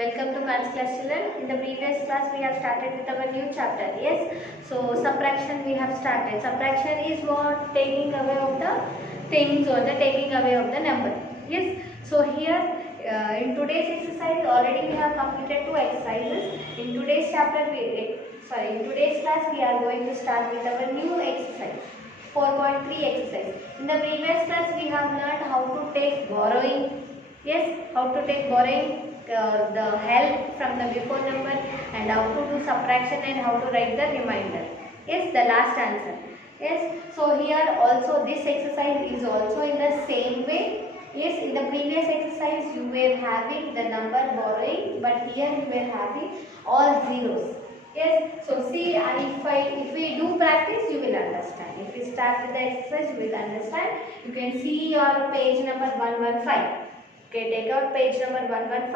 Welcome to Maths class, children. In the previous class we have started with our new chapter. Yes. So subtraction we have started. Subtraction is what? Taking away of the things or the taking away of the number. Yes. So here in today's exercise already we have completed two exercises. In today's chapter in today's class we are going to start with our new exercise. 4.3 exercise. In the previous class we have learned how to take borrowing. Yes, how to take borrowing, the help from the before number, and how to do subtraction and how to write the remainder. Yes, the last answer. Yes, so here also this exercise is also in the same way. Yes, in the previous exercise you were having the number borrowing, but here you were having all zeros. Yes, so see, if we do practice, you will understand. If we start with the exercise, you will understand. You can see your page number 115. Okay, take out page number 115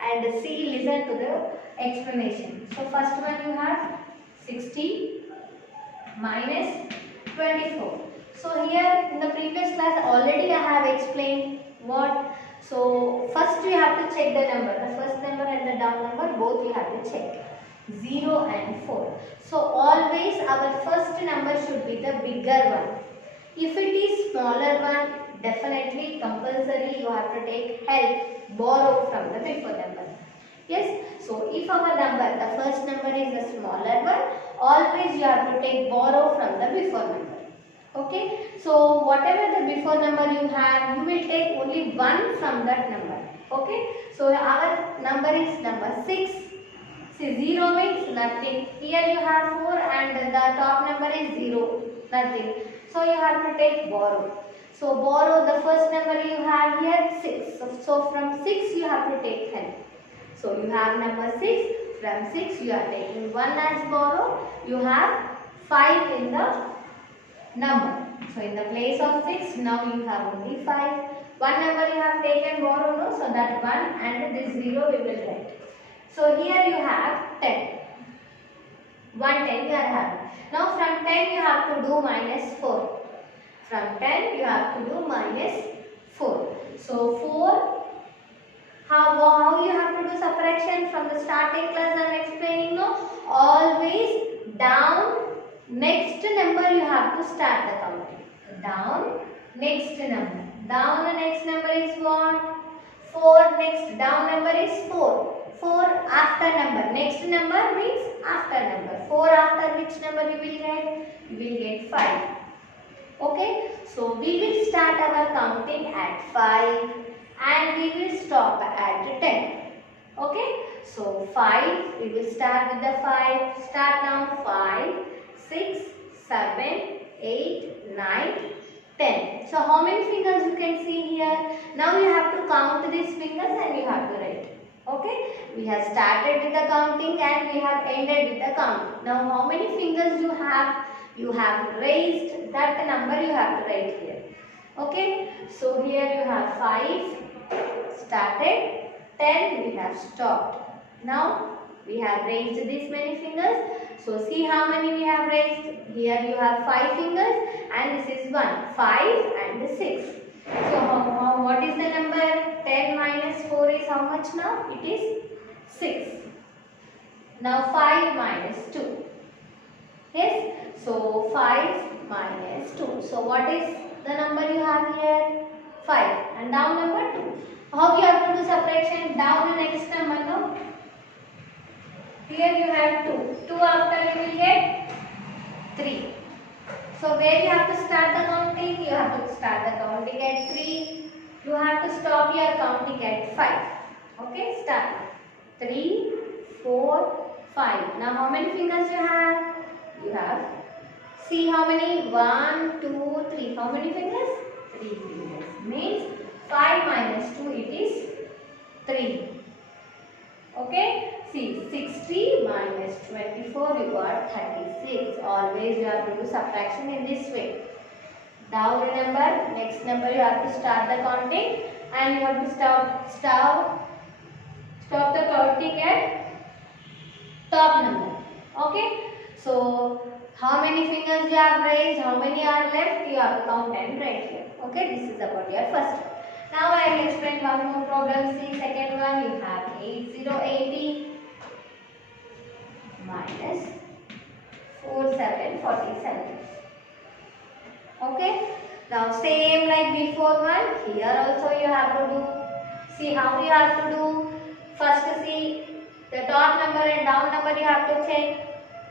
and see, listen to the explanation. So first one you have 60 minus 24. So here in the previous class already I have explained what. So first you have to check the number. The first number and the down number both you have to check. 0 and 4. So always our first number should be the bigger one. If it is smaller one, definitely compulsory you have to take help, borrow from the before number. Yes, so if our number, the first number is the smaller one, always you have to take borrow from the before number. Okay, so whatever the before number you have, you will take only one from that number. Okay, so our number is number 6. See, 0 means nothing. Here you have 4 and the top number is 0, nothing. So you have to take borrow. So borrow, the first number you have here 6. So from 6 you have to take help. So you have number 6. From 6 you are taking 1 as borrow. You have 5 in the number. So in the place of 6 now you have only 5. One number you have taken borrow, no? So that 1 and this 0 we will write. So here you have 10. 110 you are having. Now from 10 you have to do minus 4. From 10 you have to do minus 4. So 4, how you have to do subtraction from the starting class I am explaining, no? Always down next number you have to start the counting. Down next number. Down the next number is what? 4. Next down number is 4. 4 after number. Next number means after number. 4 after which number you will get? You will get 5. Okay. So we will start our counting at 5 and we will stop at 10. Okay. So 5. We will start with the 5. Start now. 5, 6, 7, 8, 9, 10. So how many fingers you can see here? Now you have to count these fingers and you have to write. Okay, we have started with the counting and we have ended with the counting. Now how many fingers you have? You have raised that number you have to write here. Okay, so here you have 5 started, 10 we have stopped. Now we have raised this many fingers. So see how many we have raised. Here you have 5 fingers and this is 1, 5 and 6. So what is the number? 10 minus 4 is how much now? It is 6. Now 5 minus 2. Yes. So 5 minus 2. So what is the number you have here? 5. And down number 2. How you have to do subtraction? Down the next number, no? Here you have 2. 2 after you will get 3. So where you have to start the counting? You have to start the counting at 3. You have to stop your counting at 5. Okay, start. 3, 4, 5. Now how many fingers you have? You have, see how many? 1, 2, 3. How many fingers? 3 fingers. Means 5 minus 2 it is 3. Okay. See, 60 minus 24 you got 36. Always you have to do subtraction in this way. Now remember, next number you have to start the counting and you have to stop the counting at top number. Okay. So how many fingers you have raised, how many are left, you have to count and write here. Okay, this is about your first one. Now I will explain one more problem. See, second one you have 8080 minus 4747. Okay. Now same like before one. Here also you have to do. See how you have to do. First see the top number and down number you have to check.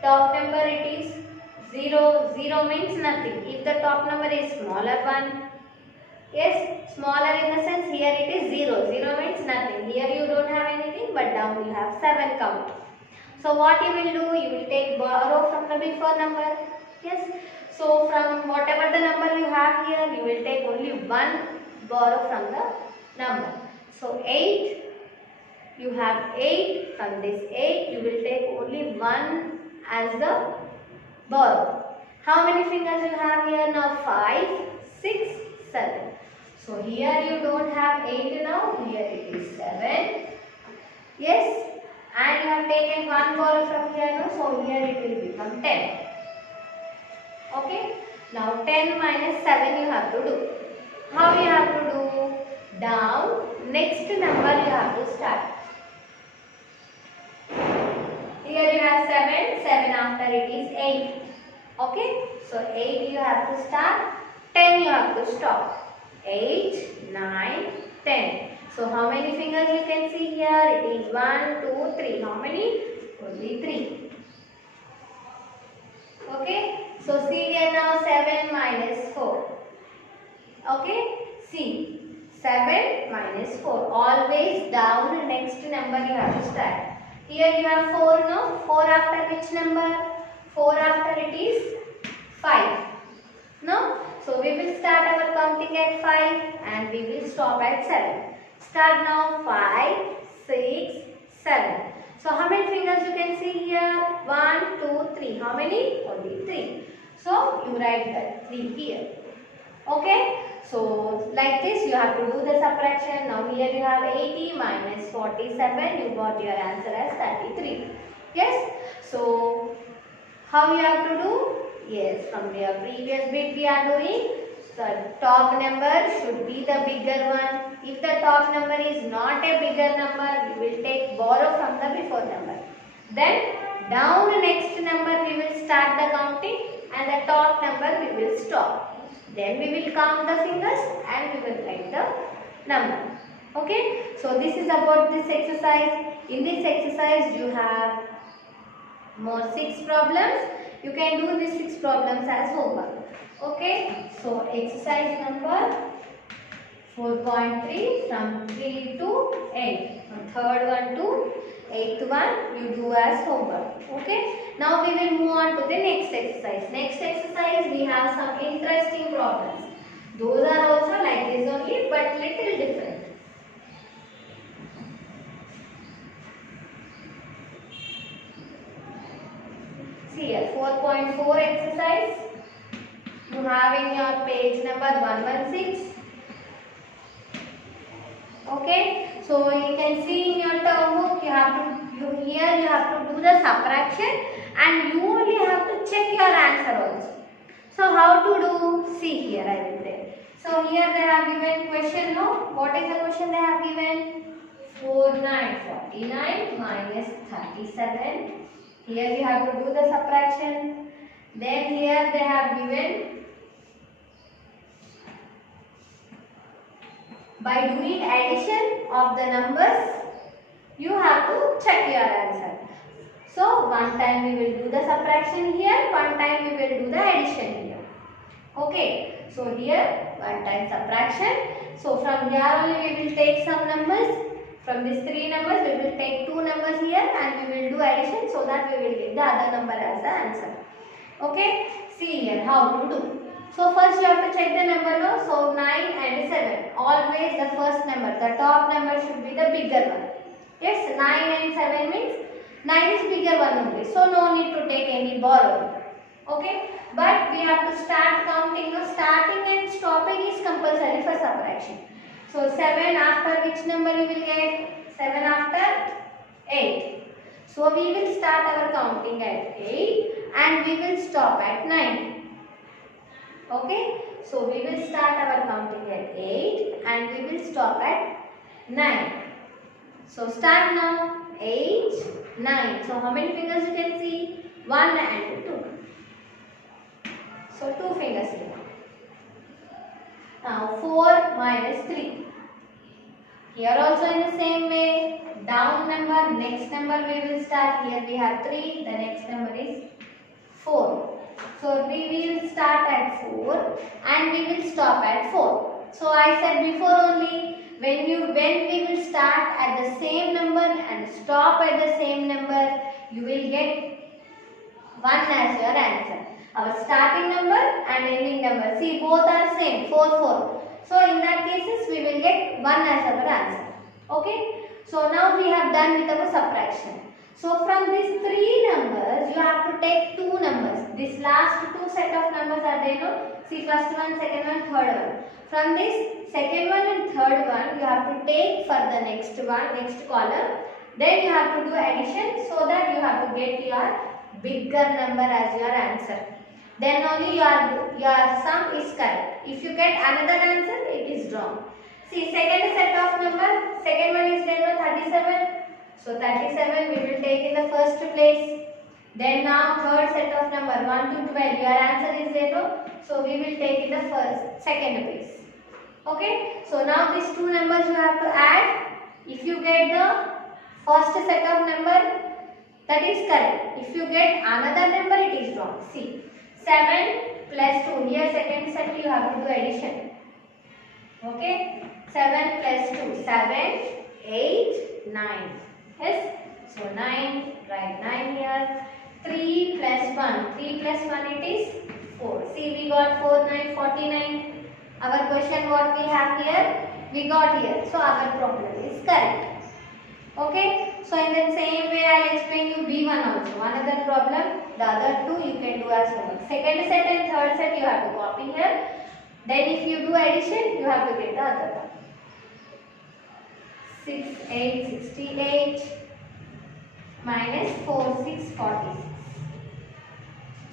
Top number it is 0. 0 means nothing. If the top number is smaller one. Yes, smaller in the sense here it is 0. 0 means nothing. Here you don't have anything, but down you have 7 count. So what you will do? You will take borrow from the before number. Yes. So from whatever the number you have here, you will take only one borrow from the number. So 8. You have 8. From this 8, you will take only one as the borrow. How many fingers you have here now? 5, 6, 7. So here you don't have 8 now. Here it is 7. Yes. And you have taken one ball from here now. So here it will become 10. Okay. Now 10 minus 7 you have to do. How you have to do? Down. Next number you have to start. Here you have 7. 7 after it is 8. Okay. So 8 you have to start. 10 you have to stop. 8, 9, 10. So how many fingers you can see here? It is 1, 2, 3. How many? Only 3. Okay. So see here now 7 minus 4. Okay. See 7 minus 4. Always down next number you have to start. Here you have 4 now. 4 after which number? 4 after it is 5. No? So we will start our counting at 5 and we will stop at 7. Start now 5, 6, 7. So how many fingers you can see here? 1, 2, 3. How many? Only 3. So you write that 3 here. Okay. So like this you have to do the subtraction. Now here you have 80 minus 47. You got your answer as 33. Yes. So how you have to do? Yes, from your previous bit we are doing. The top number should be the bigger one. If the top number is not a bigger number, we will take borrow from the before number. Then down the next number we will start the counting and the top number we will stop. Then we will count the fingers and we will write the number. Okay. So this is about this exercise. In this exercise you have more 6 problems. You can do these 6 problems as homework. Okay. So exercise number 4.3 from 3 to 8. From third one to 8th one you do as homework. Okay. Now we will move on to the next exercise. Next exercise we have some interesting problems. Those are also like this only but little different. See here 4.4 exercise. You have in your page number 116. Okay. So you can see in your term book you have to here you have to do the subtraction and you only have to check your answer also. So how to do? See here I will say. So here they have given question no. What is the question they have given? 4949 minus 37. Here we have to do the subtraction. Then here they have given by doing addition of the numbers, you have to check your answer. So one time we will do the subtraction here, one time we will do the addition here. Okay. So here one time subtraction. So from here only we will take some numbers. From these 3 numbers, we will take 2 numbers here and we will do addition so that we will get the other number as the answer. Okay. See here how to do. So first you have to check the number no. So 9 and 7. Always the first number, the top number should be the bigger one. Yes, 9 and 7 means 9 is bigger one only. So no need to take any borrow. Okay. But we have to start counting. No, starting and stopping is compulsory for subtraction. So 7 after which number you will get? 7 after 8. So we will start our counting at 8 and we will stop at 9. Okay, so we will start our counting at 8 and we will stop at 9. So start now. 8, 9. So how many fingers you can see? 1 and 2. So 2 fingers here. Now 4 minus 3. Here also in the same way, down number, next number we will start. Here we have 3, the next number is 4. So we will start at 4 and we will stop at 4. So I said before only, when we will start at the same number and stop at the same number, you will get 1 as your answer. Our starting number and ending number. See, both are same, 4, 4. So in that cases, we will get 1 as our answer. Okay. So now we have done with our subtraction. So from these 3 numbers, you have to take 2 numbers. This last 2 set of numbers are there, no? See, first one, second one, third one. From this second one and third one, you have to take for the next one, next column. Then you have to do addition so that you have to get your bigger number as your answer. Then only your sum is correct. If you get another answer, it is wrong. See, second set of number, second one is there, no, 37. So 37 we will take in the first place. Then now third set of number 1 to 12. Your answer is 0. So we will take in the second place. Okay. So now these 2 numbers you have to add. If you get the first set of number, that is correct. If you get another number, it is wrong. See, 7 plus 2. Here second set you have to do addition. Okay. 7 plus 2. 7, 8, 9. Yes. So 9. Write 9 here. 3 plus 1. 3 plus 1 it is 4. See, we got 4, 9, 49. Our question what we have here? We got here. So our problem is correct. Okay. So in the same way I will explain you B1 also. Another problem. The other 2 you can do as homework. Second set and third set you have to copy here. Then if you do addition, you have to get the other one. 6, 8, 68 minus 4, 6, 46.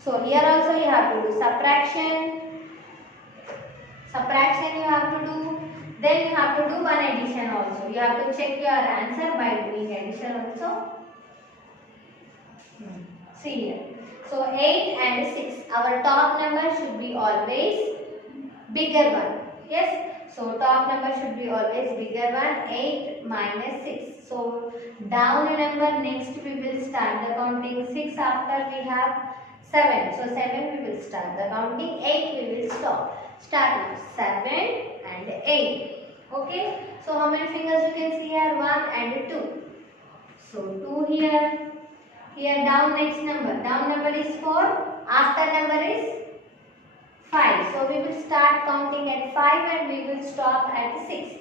So here also you have to do subtraction. Subtraction you have to do. Then you have to do one addition also. You have to check your answer by doing addition also. See here. So 8 and 6. Our top number should be always bigger one. Yes. So top number should be always bigger one. 8 minus 6. So down number, next we will start the counting. 6 after we have 7. So 7 we will start the counting. 8 we will stop. Start now. 7 and 8. Okay. So how many fingers you can see here? 1 and 2. So 2 here. Here down next number. Down number is 4. After number is 5. So we will start counting at 5 and we will stop at 6.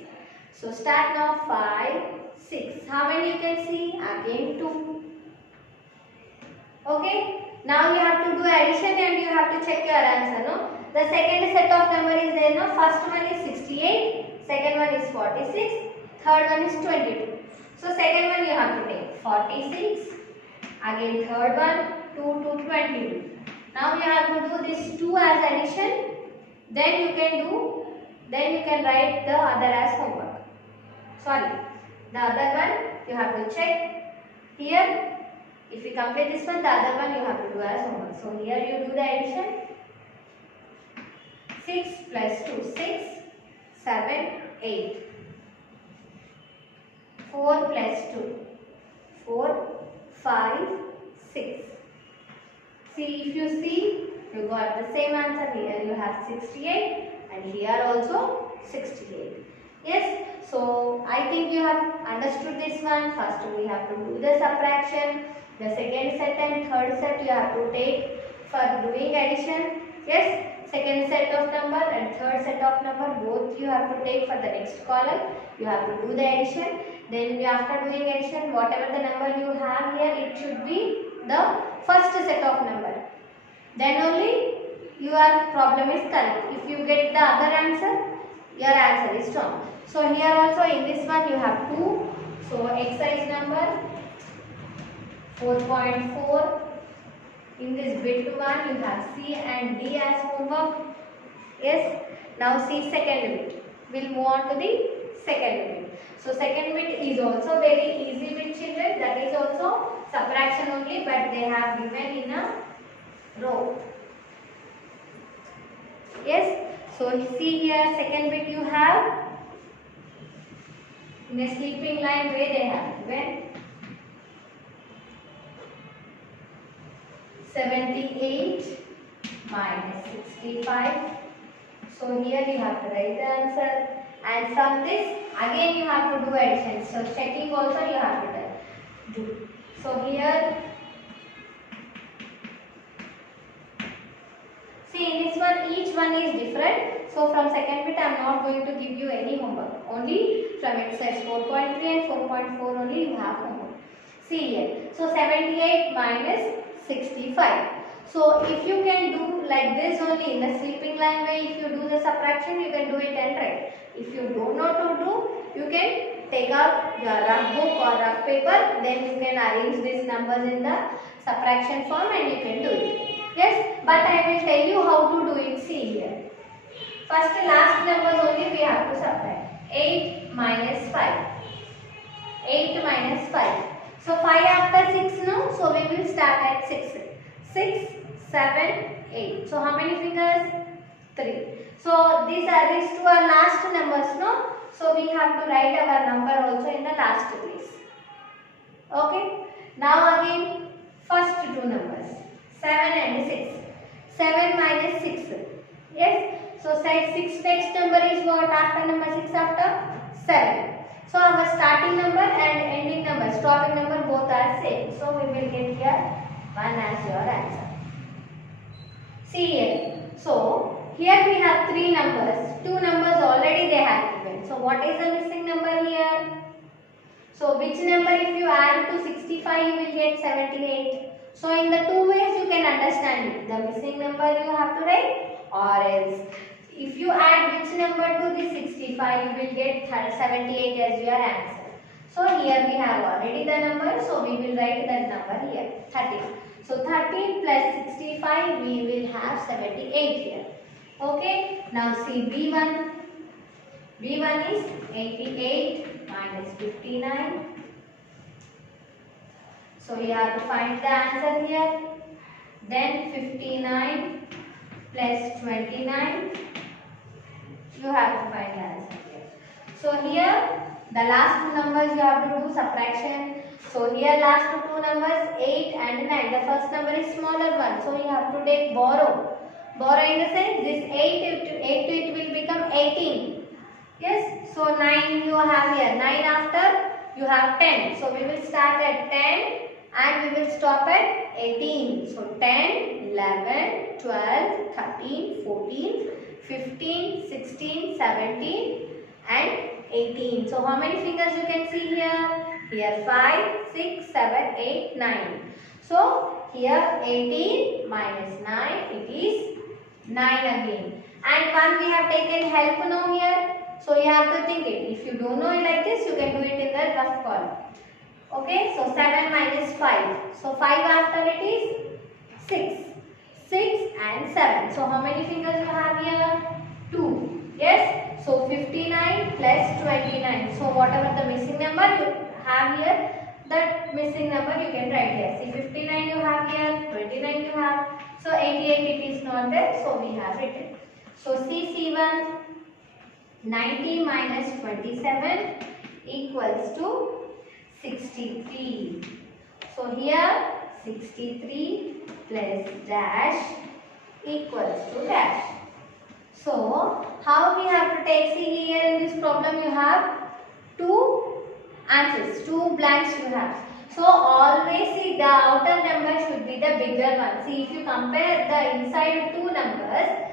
So start now. 5, 6. How many you can see? Again 2. Okay. Now you have to do addition and you have to check your answer. No? The second set of number is there. No? First one is 68. Second one is 46. Third one is 22. So second one you have to take 46. Again third one 2 to 22. Now you have to do this 2 as addition. Then you can write the other as homework. Sorry. The other one you have to check. Here if you complete this one, the other one you have to do as homework. So here you do the addition. 6 plus 2, 6, 7, 8. 4 plus 2, 4, 5, 6. See, if you see, you got the same answer. Here you have 68 and here also 68. Yes, so I think you have understood this one. First we have to do the subtraction. The second set and third set you have to take for doing addition. Yes, second set of number and third set of number both you have to take for the next column. You have to do the addition. Then after doing addition, whatever the number you have here, it should be the first set of number. Then only your problem is correct. If you get the other answer, your answer is wrong. So here also in this one you have 2. So exercise number 4.4. In this bit 1 you have C and D as homework. Yes. Now see second bit. We'll move on to the second bit. So second bit is also very easy bit, children. That is also subtraction only, but they have given in a row. Yes. So see here, second bit you have in a sleeping line way they have given 78 minus 65. So here you have to write the answer, and from this again you have to do addition. So checking also you have to do. So here, see in this one each one is different. So from second bit I am not going to give you any homework. Only from exercise 4.3 and 4.4 only you have homework. See here. So 78 minus 65. So if you can do like this only in the sleeping line way, if you do the subtraction, you can do it and write. If you don't know to do, you can take out your rough book or rough paper, then you can arrange these numbers in the subtraction form and you can do it. Yes, but I will tell you how to do it. See here. First last numbers only we have to subtract. 8 minus 5. 8 minus 5. So 5 after 6 no? So we will start at 6. 6, 7, 8. So how many fingers? 3. So these two are last numbers no? So we have to write our number also in the last place. Okay. Now again first two numbers. 7 and 6. 7 minus 6. Yes. So 6 next number is what after number 6 after? 7. So our starting number and ending number, stopping number both are same. So we will get here 1 as your answer. See here. So here we have 3 numbers. 2 numbers already they have given. So what is the missing number here? So which number if you add to 65 you will get 78. So in the two ways you can understand it. The missing number you have to write, or else if you add which number to the 65 you will get 78 as your answer. So here we have already the number, so we will write that number here 13. So 13 plus 65 we will have 78 here. Okay, now see B1. B1 is 88 minus 59. So you have to find the answer here. Then 59 plus 29. You have to find the answer here. So here the last two numbers you have to do subtraction. So here last two numbers 8 and 9. The first number is smaller one. So you have to take borrow. Borrow in the sense this 8 to it will become 18. Yes. So 9 you have here. 9 after you have 10. So we will start at 10 and we will stop at 18. So 10, 11, 12, 13, 14, 15, 16, 17 and 18. So how many fingers you can see here? Here 5, 6, 7, 8, 9. So here 18 minus 9, it is 9 again. And one we have taken help now here. So you have to think it. If you don't know it like this, you can do it in the rough column. Okay, so 7 minus 5. So 5 after it is 6. 6 and 7. So how many fingers you have here? 2. Yes. So 59 plus 29. So whatever the missing number you have here, that missing number you can write here. See 59 you have here, 29 you have. So 88 it is not there. So we have written. So C1 90 minus 27 equals to 63. So here 63 plus dash equals to dash. So how we have to take, see here in this problem you have two answers, two blanks you have. So always see the outer number should be the bigger one. See if you compare the inside two numbers,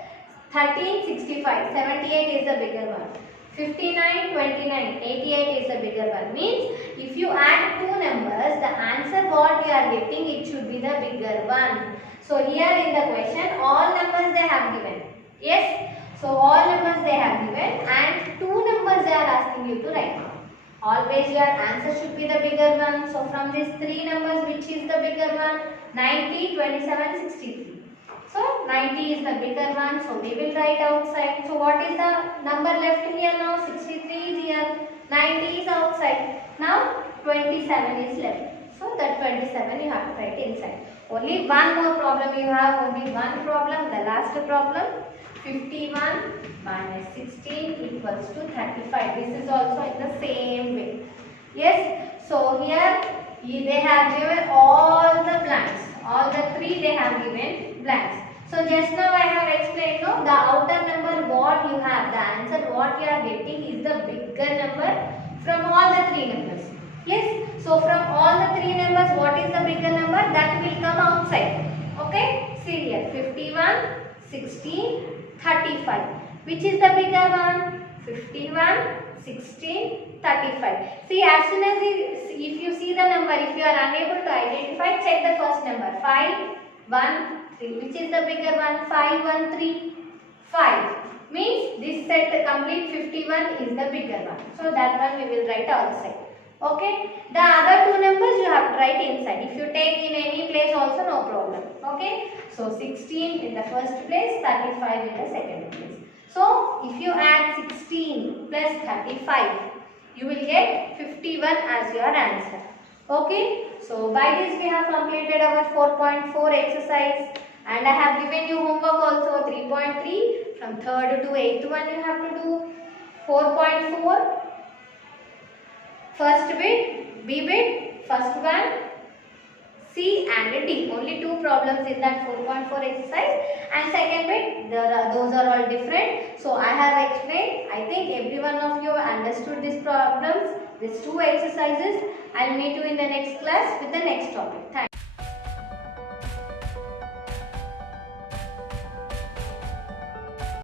13, 65, 78 is the bigger one. 59, 29, 88 is the bigger one. Means if you add two numbers, the answer what you are getting, it should be the bigger one. So here in the question, all numbers they have given. Yes. So all numbers they have given and two numbers they are asking you to write. Always your answer should be the bigger one. So from these three numbers, which is the bigger one? 90, 27, 63. So 90 is the bigger one, so we will write outside. So what is the number left here now? 63 is here, 90 is outside. Now 27 is left. So that 27 you have to write inside. Only one more problem you have, only one problem, the last problem. 51 minus 16 equals to 35. This is also in the same way. Yes, so here they have given all the blanks. All the three they have given blanks. So just now I have explained, no, the outer number what you have, the answer what you are getting is the bigger number from all the three numbers. Yes, so from all the three numbers what is the bigger number? That will come outside. Okay, see here 51, 16, 35. Which is the bigger one? 51, 16, 35. See, as soon as if you see the number, if you are unable to identify, check the first number. 5, 1, 3. Which is the bigger one? 5, 1, 3. 5. Means this set, the complete 51 is the bigger one. So that one we will write outside. Okay. The other two numbers you have to write inside. If you take in any place also, no problem. Okay. So 16 in the first place, 35 in the second place. So if you add 16 plus 35, you will get 51 as your answer. Okay. So by this we have completed our 4.4 exercise, and I have given you homework also 3.3 from 3rd to 8th one you have to do. 4.4 first bit, B bit, first one, C and D. Only two problems in that 4.4 exercise, and second bit those are all different. So I have explained. I think every one of you understood these problems, these two exercises. I will meet you in the next class with the next topic. Thank you.